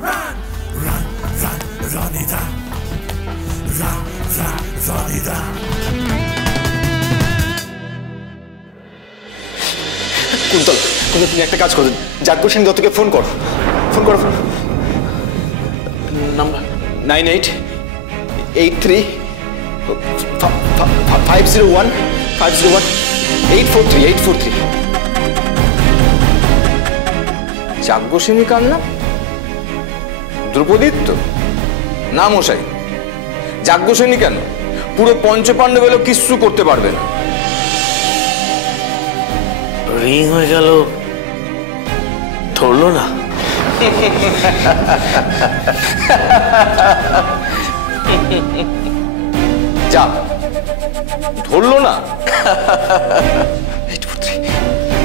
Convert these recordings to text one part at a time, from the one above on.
Run, run, run, Ronita. Run, run, Ronita. Kuntal, তুমি একটা কাজ করো, যাজ্ঞ সেন দত্তকে ফোন করো। ফোন করো। নাম্বার 9883-501-843। যাজ্ঞ সেনী কার নাম? দ্রৌপদীর তো না মশাই। যাজ্ঞ সেনী কেন? পুরো পঞ্চপাণ্ডব এলো কিচ্ছু করতে পারবে না। রিং হয়ে গেল, ধরলো না। যা ধরলো না।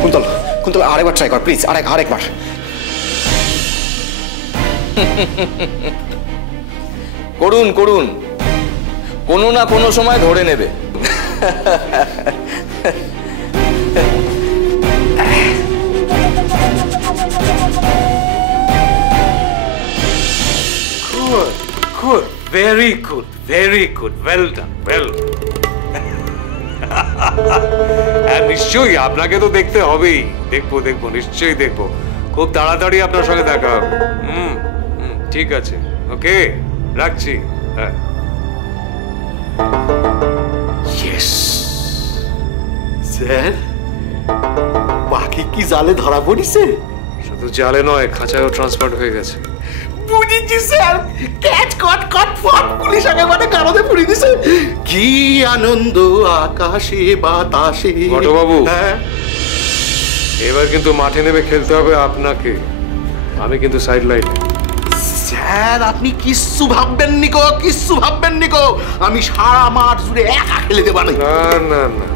কুন্তল, কুন্তল আরেকবার ট্রাই কর প্লিজ, আরেকবার। করুন করুন, কোনো না কোনো সময় ধরে নেবে। Good, good, very good, very good. Well done, well. আর নিশ্চয়ই আপনাকে তো দেখতে হবেই। দেখবো দেখবো, নিশ্চয়ই দেখবো। খুব তাড়াতাড়ি আপনার সঙ্গে দেখা হবে। ঠিক আছে, ওকে, রাখছি। হ্যাঁ। ইয়েস স্যার, বাকি কি জালে ধরা পড়িছে? শুধু জালে নয়, খাঁচায়ও ট্রান্সফার হয়ে গেছে। বুঝেছি স্যার, ক্যাচ কট কট ফট পুলিশ আগে মানে কারণে পুড়ে দিছে। কি আনন্দ আকাশে বাতাসে। বড়বাবু, হ্যাঁ, এবার কিন্তু মাঠে নেমে খেলতে হবে আপনাকে। আমি কিন্তু সাইড লাইনে। স্যার আপনি কিচ্ছু ভাববেন নিকো, কিচ্ছু ভাববেন নিকো। আমি সারা মাঠ জুড়ে একা খেলে দেব না। না না না,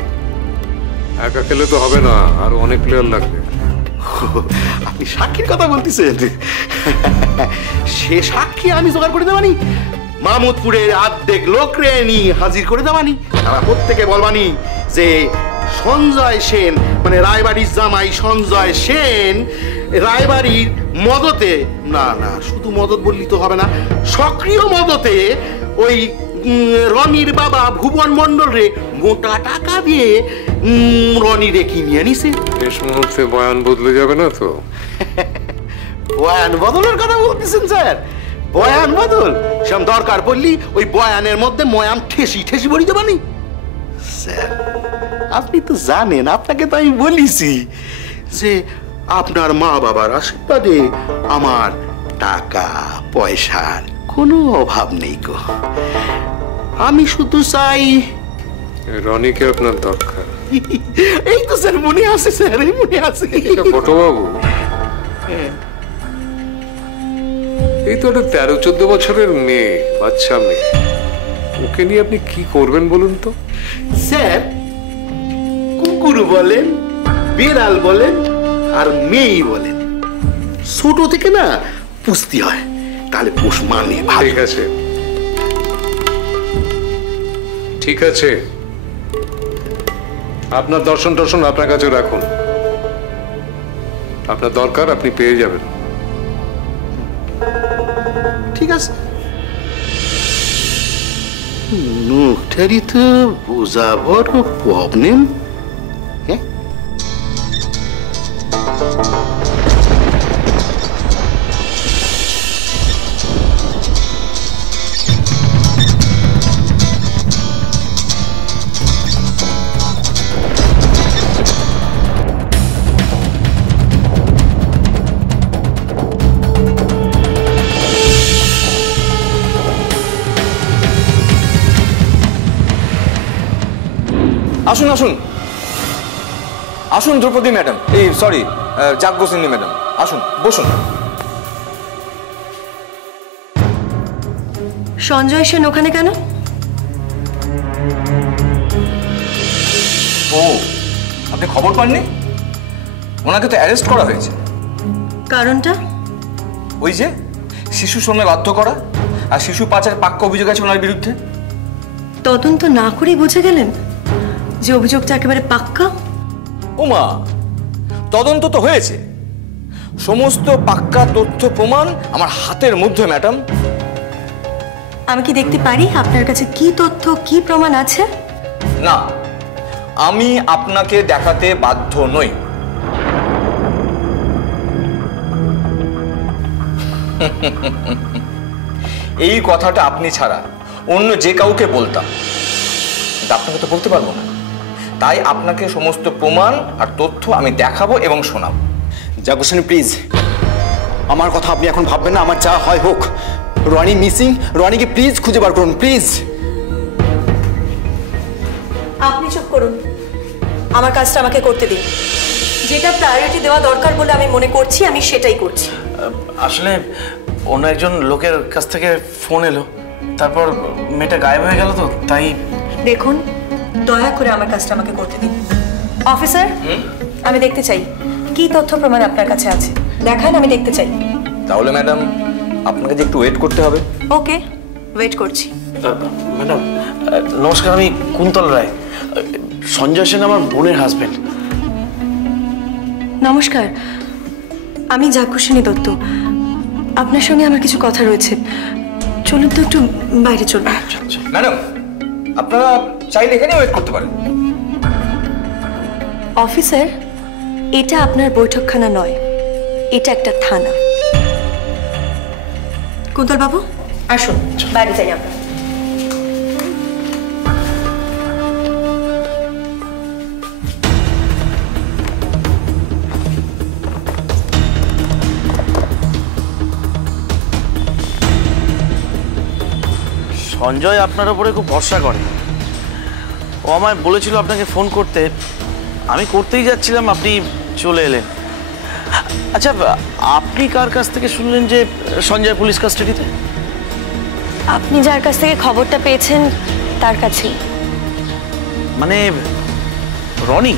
একা খেলে তো হবে না, আরো অনেক প্লেয়ার লাগবে। আপনি সাক্ষীর কথা বলতেছেন? সে সাক্ষী আমি জোগাড় করে দেবানি। মামুদপুরের অর্ধেক লোক রে নি হাজির করে দেবানি। তারা প্রত্যেকে বলবানি যে সঞ্জয় সেন মানে রায়বাড়ির জামাই সঞ্জয় সেন রায়বাড়ির মদতে, না না শুধু মদত বললি তো হবে না, সক্রিয় মদতে ওই রনির বাবা ভুবন মন্ডল রে মোটা টাকা দিয়ে রনি রে কিনে আনিছে। শেষ মুহূর্তে বয়ান বদলে যাবে না তো? বয়ান বদলের কথা বলতেছেন স্যার? বয়ান বদল সেরকম দরকার পড়লি ওই বয়ানের মধ্যে ময়াম ঠেসি ঠেসি বলি দেবানি। স্যার আপনি তো জানেন, আপনাকে তো আমি বলিছি যে আপনার মা বাবার আশীর্বাদে আমার টাকা পয়সার কোনো অভাব নেই গো। আমি শুধু চাই রনিকে আপনার দরকার। এই তো স্যার মনে আছে, স্যার এই মনে আছে। বড়বাবু, এই তো একটা 13-14 বছরের মেয়ে, বাচ্চা মেয়ে, ওকে নিয়ে আপনি কি করবেন বলুন তো? স্যার কুকুর বলেন, বিড়াল বলেন আর মেয়ে বলেন, ছোট থেকে না পুষতে হয়, তাহলে পোষ মানে। ঠিক আছে ঠিক আছে, আপনার দর্শন টর্শন আপনার কাছে রাখুন। আপনার দরকার আপনি পেয়ে যাবেন। ঠিক আছে, মুখটারই তো বোঝা বড় প্রবলেম। হ্যাঁ আসুন আসুন আসুন দ্রৌপদী ম্যাডাম, এই সরি যাজ্ঞ সেনী ম্যাডাম, আসুন বসুন। সঞ্জয় সেন ওখানে কেন? ও, আপনি খবর পাননি? ওনাকে তো অ্যারেস্ট করা হয়েছে। কারণটা? ওই যে শিশু শ্রমে বাধ্য করা আর শিশু পাচার পাক্কা অভিযোগ আছে ওনার বিরুদ্ধে। তদন্ত না করেই বুঝে গেলেন যে অভিযোগটা একেবারে পাক্কা? ওমা, তদন্ত তো হয়েছে, সমস্ত পাক্কা তথ্য প্রমাণ আমার হাতের মধ্যে ম্যাডাম। আমি কি দেখতে পারি আপনার কাছে কি তথ্য কি প্রমাণ আছে? না, আমি আপনাকে দেখাতে বাধ্য নই। এই কথাটা আপনি ছাড়া অন্য যে কাউকে বলতাম, কিন্তু আপনাকে তো বলতে পারবো না। তাই আপনাকে সমস্ত প্রমাণ আর তথ্য আমি দেখাবো এবং শোনাবো। জাগরুক সেন প্লিজ, আমার কথা আপনি এখন ভাববেন না। আমার যা হয় হোক। রনি মিসিং, রনিকে প্লিজ খুঁজে বার করুন প্লিজ। আপনি চুপ করুন, আমার কাজটা আমাকে করতে দিন। যেটা প্রায়োরিটি দেওয়া দরকার বলে আমি মনে করছি, আমি সেটাই করছি। আসলে অন্য একজন লোকের কাছ থেকে ফোন এলো, তারপর মেয়েটা গায়েব হয়ে গেল, তো তাই। দেখুন, দয়া করে আমার কাজটা আমাকে করতে দিন। অফিসার, আমি দেখতে চাই কি তথ্য প্রমাণ আপনার কাছে আছে, দেখান, আমি দেখতে চাই। তাহলে ম্যাডাম আপনাকে যে একটু ওয়েট করতে হবে। ওকে, ওয়েট করছি। ম্যাডাম নমস্কার, আমি কুন্তল রায়, সঞ্জয় সেন আমার বোনের হাজবেন্ড। নমস্কার, আমি জাগরুক দত্ত। আপনার সঙ্গে আমার কিছু কথা রয়েছে, চলুন তো একটু বাইরে চলুন। ম্যাডাম আপনারা চাইলে এখানে ওয়েট করতে পারেন। অফিসার, এটা আপনার বৈঠকখানা নয়, এটা একটা থানা। কুন্তল বাবু আসুন, বাইরে যাই আমরা। সঞ্জয় আপনার উপরে খুব ভরসা করে। ও আমায় বলেছিল আপনাকে ফোন করতে, আমি করতেই যাচ্ছিলাম, আপনি চলে এলেন। আচ্ছা, আপনি কার কাছ থেকে শুনলেন যে সঞ্জয় পুলিশ কাস্টাডিতে? আপনি যার কাছ থেকে খবরটা পেয়েছেন তার কাছেই। মানে রনি?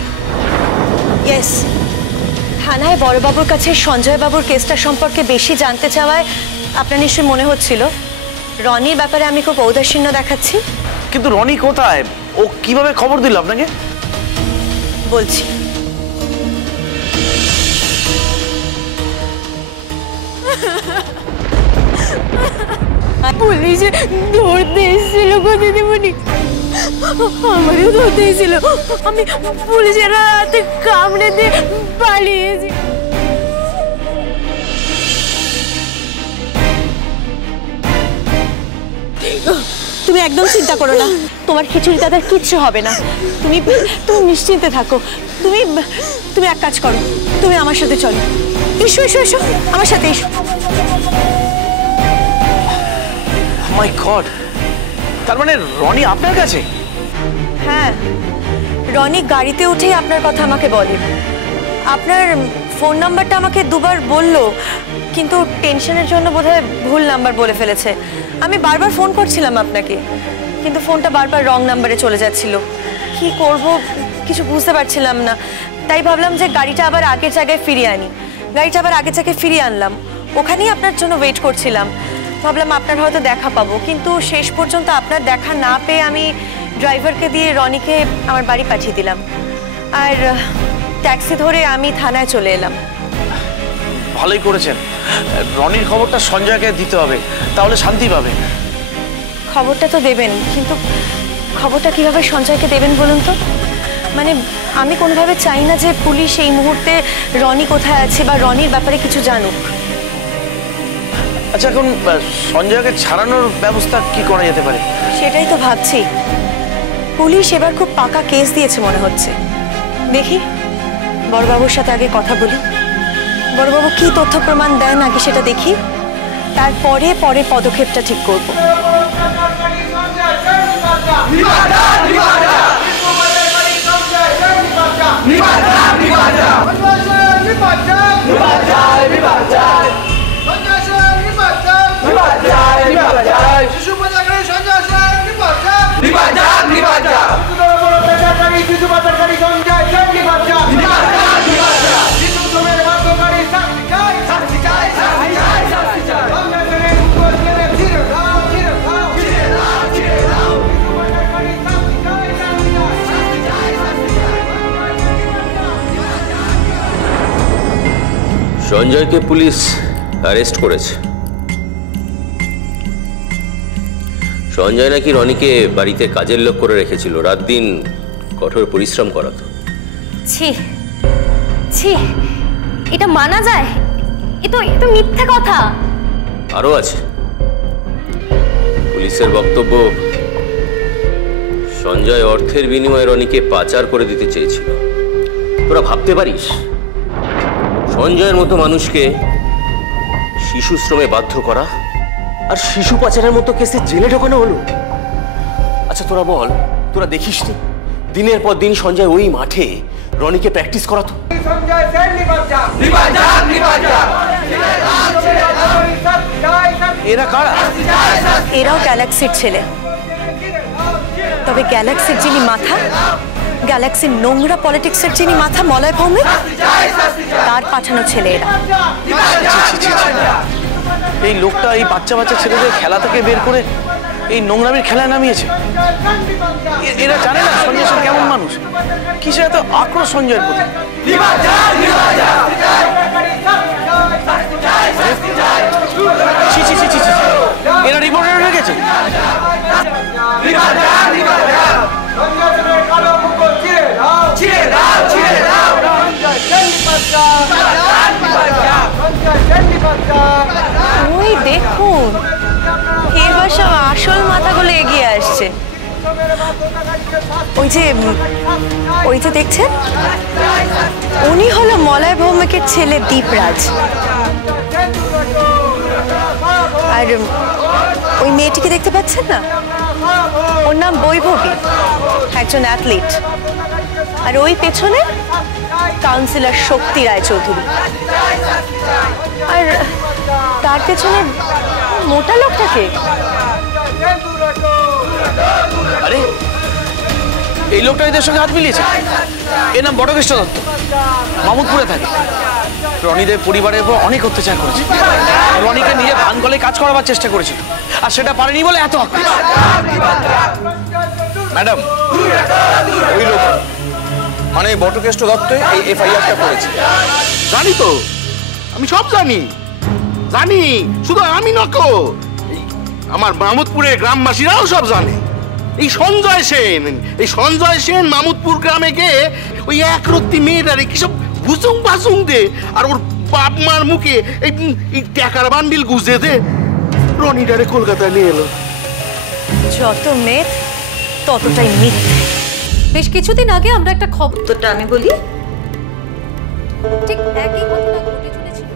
ইয়েস, থানায় বড়বাবুর কাছে সঞ্জয় বাবুর কেসটা সম্পর্কে বেশি জানতে চাওয়ায় আপনার নিশ্চয়ই মনে হচ্ছিল রনির ব্যাপারে আমি খুব ঔদাসীন্য দেখাচ্ছি। কিন্তু রনি কোথায়? ও কিভাবে খবর দিল আপনাকে? বলছি। পুলিশে ধরতে এসেছিল গো দিদিমণি, আমারও ধরতে এসেছিল। আমি পুলিশের হাতে কামড়ে দিয়ে পালিয়েছি। তুমি একদম চিন্তা করো না, তোমার খিচুড়ি দাদার কিচ্ছু হবে না। তুমি তুমি নিশ্চিন্তে থাকো। তুমি তুমি এক কাজ করো, তুমি আমার সাথে চলো। এসো এসো এসো, আমার সাথে এসো। মাই গড, তার মানে রনি আপনার কাছে? হ্যাঁ, রনি গাড়িতে উঠেই আপনার কথা আমাকে বলে। আপনার ফোন নাম্বারটা আমাকে দুবার বললো, কিন্তু টেনশনের জন্য বোধহয় ভুল নাম্বার বলে ফেলেছে। আমি বারবার ফোন করছিলাম আপনাকে, কিন্তু ফোনটা বারবার রং নাম্বারে চলে যাচ্ছিল। কি করব কিছু বুঝতে পারছিলাম না, তাই ভাবলাম যে গাড়িটা আবার আগের জায়গায় ফিরিয়ে আনি। গাড়িটা আবার আগের জায়গায় ফিরিয়ে আনলাম, ওখানেই আপনার জন্য ওয়েট করছিলাম। ভাবলাম আপনার হয়তো দেখা পাবো, কিন্তু শেষ পর্যন্ত আপনার দেখা না পেয়ে আমি ড্রাইভারকে দিয়ে রনিকে আমার বাড়ি পাঠিয়ে দিলাম, আর ট্যাক্সি ধরে আমি থানায় চলে এলাম। ভালোই করেছেন। রনির খবরটা সঞ্জয়কে দিতে হবে, তাহলে শান্তি পাবে। খবরটা তো দেবেন, কিন্তু খবরটা কিভাবে সঞ্জয়কে দেবেন বলুন তো? মানে আমি কোনোভাবে চাই না যে পুলিশ এই মুহূর্তে রনি কোথায় আছে বা রনির ব্যাপারে কিছু জানুক। আচ্ছা, এখন সঞ্জয়কে ছাড়ানোর ব্যবস্থা কি করা যেতে পারে? সেটাই তো ভাবছি। পুলিশ এবার খুব পাকা কেস দিয়েছে মনে হচ্ছে। দেখি বড়বাবুর সাথে আগে কথা বলি, বড়বাবু কি তথ্য প্রমাণ দেন আগে সেটা দেখি, তারপরে পরে পদক্ষেপটা ঠিক করব। সঞ্জয়কে পুলিশ অ্যারেস্ট করেছে। সঞ্জয় নাকি রনিকে বাড়িতে কাজের লোক করে রেখেছিল, রাত দিন কঠোর পরিশ্রম করাতো। ছি ছি, এটা মানা যায়? এ তো মিথ্যে কথা। আরো আছে, পুলিশের বক্তব্য সঞ্জয় অর্থের বিনিময়ে রনিকে পাচার করে দিতে চেয়েছিল। তোরা ভাবতে পারিস সঞ্জয়ের মতো মানুষকে শিশু শ্রমে বাধ্য করা আর শিশু পাচারের মতো কেসে জেলে ঢোকানো হলো? আচ্ছা তোরা বল, তোরা দেখিস নি দিনের পর দিন সঞ্জয় ওই মাঠে রনিকে প্র্যাকটিস করাতো? এরা কারা? এরাও গ্যালাক্সির ছেলে, তবে গ্যালাক্সির যিনি মাথা, গ্যালাক্সির নোংরা পলিটিক্সের যিনি মাথা মলয় ভৌমিক, তার পাঠানো ছেলে এরা। এই লোকটা এই বাচ্চা বাচ্চা ছেলেদের খেলা থেকে বের করে এই নোংরামির খেলায় নামিয়েছে। এরা জানে না সঞ্জয় সেন কেমন মানুষ, কিসে এত আক্রোশ সঞ্জয়ের প্রতি। এরা রিপোর্টার হয়ে গেছে। ওই দেখুন, এবার সব আসল মাথাগুলো এগিয়ে আসছে। ওই যে দেখছেন, উনি হলো মলয় ভৌমিকের ছেলে দীপরাজ। আর ওই মেয়েটিকে দেখতে পাচ্ছেন না, ওর নাম বৈভবী, একজন অ্যাথলিট। আর ওই পেছনে কাউন্সিলর শক্তি রায়চৌধুরী। আর তার পেছনে মোটা লোকটাকে, আরে এই লোকটা এদের সঙ্গে হাত মিলিয়েছে। এর নাম বটকৃষ্ণ দত্ত, মামুদপুরে থাকে। রনিদের পরিবারের উপর অনেক অত্যাচার করেছে। রনিকে নিজে ধান কলে কাজ করাবার চেষ্টা করেছিল, আর সেটা পারেনি বলে এত আক্রোশ। ম্যাডাম, ওই লোক মানে বটকৃষ্ণ দত্ত এই এফআইআরটা করেছে। জানি তো, আমি সব জানি। শুধু আমি নকো, আমার মামুদপুরের গ্রামবাসীরাও সব জানে। এই সঞ্জয় সেন মামুদপুর গ্রামে গিয়ে ওই একরত্তি মেয়েটারে কিসব ভুসুং ভাসুং দে, আর ওর বাপ মার মুখে এই টাকার বান্ডিল গুজে দে রনিটারে কলকাতায় নিয়ে এলো। যত মেদ ততটাই মিথ্যে। বেশ কিছুদিন আগে আমরা একটা খবর, তোরটা আমি বলি। ঠিক একই ঘটনা ঘটে চলেছিল।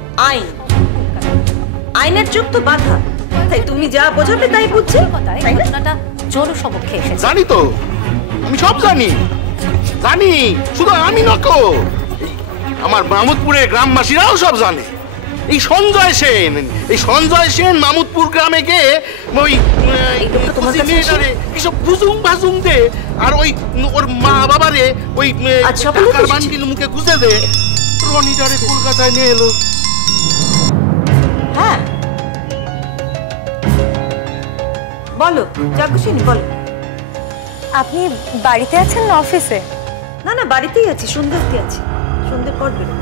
আইনের চোখ তো বাধা, তাই তুমি যা বোঝাবে তাই বুঝছি। তাই ঘটনাটা জনসমক্ষে এসেছে। জানি তো, আমি সব জানি। শুধু আমি নকো, আমার মামুদপুরের গ্রামবাসীরাও সব জানে। এই সঞ্জয় সেন মামুদপুর গ্রামে গিয়ে ওই কিসব ভুসুং ভাসুং দে, আর ওর মা বাবারে ওই টাকার বান্ডিল মুখে গুজে দে রনিটারে কলকাতায় নিয়ে এলো। হ্যাঁ বলো, যা খুশি বলো। আপনি বাড়িতে আছেন না অফিসে? না না, বাড়িতেই আছি, সন্ধ্যাতে আছি, সন্ধ্যের পর বেরো।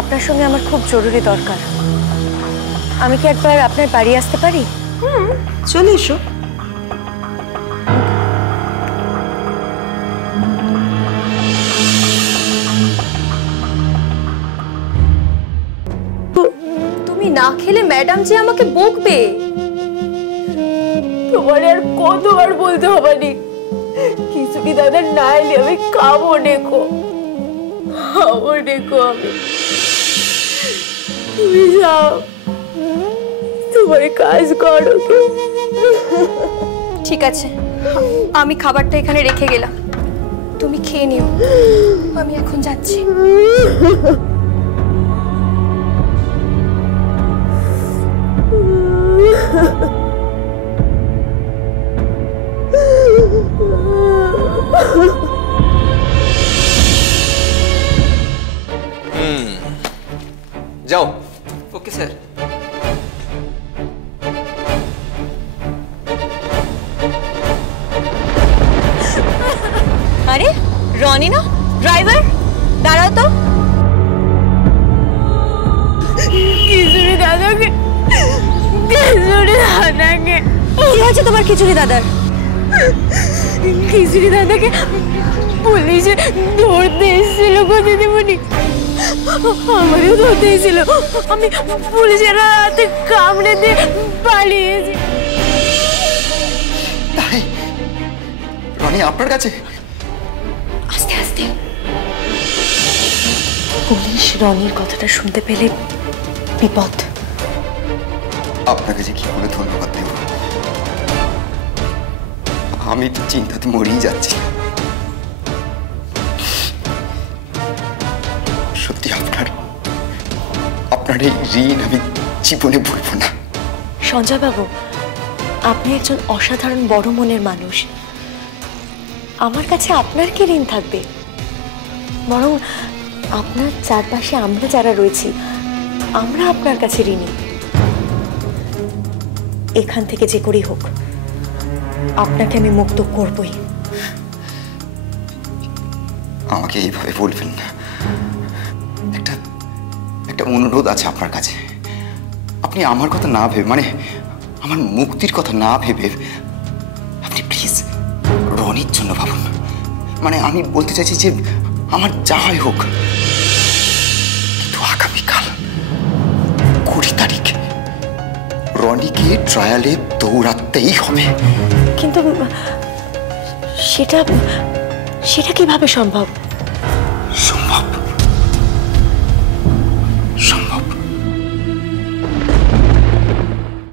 আপনার সঙ্গে আমার খুব জরুরি দরকার। আমি কি একবার আপনার বাড়ি আসতে পারি? চলে এসো। তুমি না খেলে ম্যাডাম যে আমাকে বকবে। তোমার আর কতবার বলতে হবে নি, খিচুড়ি দাদা না এলে আমি খাবো দেখো আমি। তুমি যাও, তোমার কাজ করো। ঠিক আছে, আমি খাবারটা এখানে রেখে গেলাম, তুমি খেয়ে নিও। আমি এখন যাচ্ছি। যাও। Okay sir. আরে রনি না, ড্রাইভার, দাঁড়াও তো। দাদাকে। কি হয়েছে তোমার খিচুড়ি দাদার? খিচুড়ি দাদাকে পুলিশে ধরতে এসেছিল গো দিদিমণি। আমারও ধরতে এসেছিল, আমি পুলিশের হাতে কামড়ে দিয়ে পালিয়েছি। তাই রনি আপনার কাছে? আস্তে আস্তে। পুলিশ রনির কথাটা শুনতে পেলে বিপদ। আপনাকে যে কি করে ধন্যবাদ দেব, আমি তো চিন্তাতে মরেই যাচ্ছি। সত্যি আপনার এই ঋণ আমি জীবনে ভুলব না। সঞ্জয় বাবু, আপনি একজন অসাধারণ বড় মনের মানুষ। আমার কাছে আপনার কি ঋণ থাকবে? বরং আপনার চারপাশে আমরা যারা রয়েছি, আমরা আপনার কাছে ঋণী। এখান থেকে যে করেই হোক আপনাকে আমি মুক্ত করবই। আমাকে এইভাবে বলবেন না। একটা অনুরোধ আছে আপনার কাছে। আপনি আমার কথা না ভেবে, মানে আমার মুক্তির কথা না ভেবে, আপনি প্লিজ রনির জন্য ভাবুন। মানে আমি বলতে চাইছি যে আমার যা হয় হোক, কিন্তু আগামীকাল 20 তারিখ রনিকে ট্রায়ালে দৌড়াতেই হবে। কিন্তু সেটা কিভাবে সম্ভব?